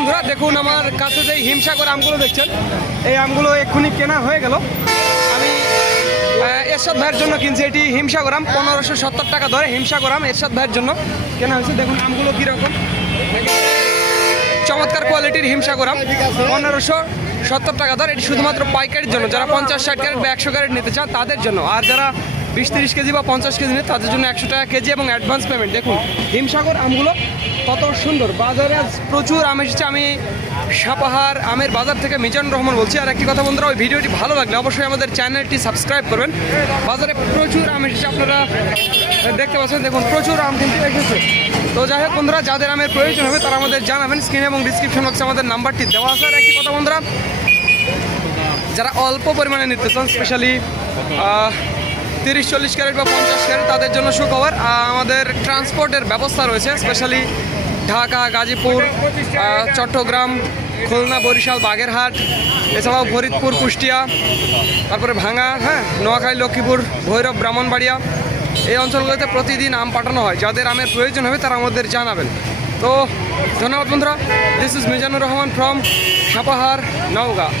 বন্ধুরা, দেখুন আমার কাছে যে হিমসাগর আমগুলো দেখছেন, এই আমগুলো এক্ষুনি কেনা হয়ে গেল। আমি এরশাদ ভাইয়ের জন্য কিনছি। এটি হিমসাগর আম, পনেরোশো সত্তর টাকা ধরে হিমসাগর আম এরশাদ ভাইয়ের জন্য কেনা হয়েছে। দেখুন আমগুলো কীরকম। চমৎকার কোয়ালিটির হিমসাগর আম, পনেরোশো সত্তর টাকা দর। এটি শুধুমাত্র পাইকারির জন্য। যারা পঞ্চাশ ষাট ক্যারেট বা একশো ক্যারেট নিতে চান তাদের জন্য। আর যারা বিশ তিরিশ কেজি বা পঞ্চাশ কেজি নিতে তাদের জন্য একশো টাকা কেজি এবং অ্যাডভান্স পেমেন্ট দেখুন, হিমসাগর আমগুলো কত সুন্দর। বাজারে আজ প্রচুর আম এসেছে। আমি সাপাহার আমের বাজার থেকে মিজানুর রহমান বলছি। আর একটি কথা বন্ধুরা, ওই ভিডিওটি ভালো লাগলে অবশ্যই আমাদের চ্যানেলটি সাবস্ক্রাইব করবেন। বাজারে প্রচুর আম এসেছে, আপনারা দেখতে পাচ্ছেন। দেখুন, প্রচুর আম কিন্তু এসেছে। তো যাই হোক বন্ধুরা, যাদের আমের প্রয়োজন হবে, তারা আমাদের জানাবেন। স্ক্রিন এবং ডিসক্রিপশন বক্সে আমাদের নাম্বারটি দেওয়া আছে। আর একটি কথা বন্ধুরা, যারা অল্প পরিমাণে নিতে চান স্পেশালি তিরিশ চল্লিশ ক্যারেট বা পঞ্চাশ ক্যারেট তাদের জন্য সুখবর। আমাদের ট্রান্সপোর্টের ব্যবস্থা রয়েছে, স্পেশালি ঢাকা, গাজীপুর চট্টগ্রাম, খুলনা, বরিশাল, বাগেরহাট, এছাড়াও ফরিদপুর, কুষ্টিয়া, তারপরে ভাঙা হ্যাঁ নোয়াখালী, লক্ষ্মীপুর, ভৈরব, ব্রাহ্মণবাড়িয়া। এই অঞ্চলগুলোতে প্রতিদিন আম পাঠানো হয়, যাদের আমের প্রয়োজন হবে তারা আমাদের জানাবেন। তো ধন্যবাদ বন্ধুরা this is Mizanur Rahman from Sapahar Naogaon.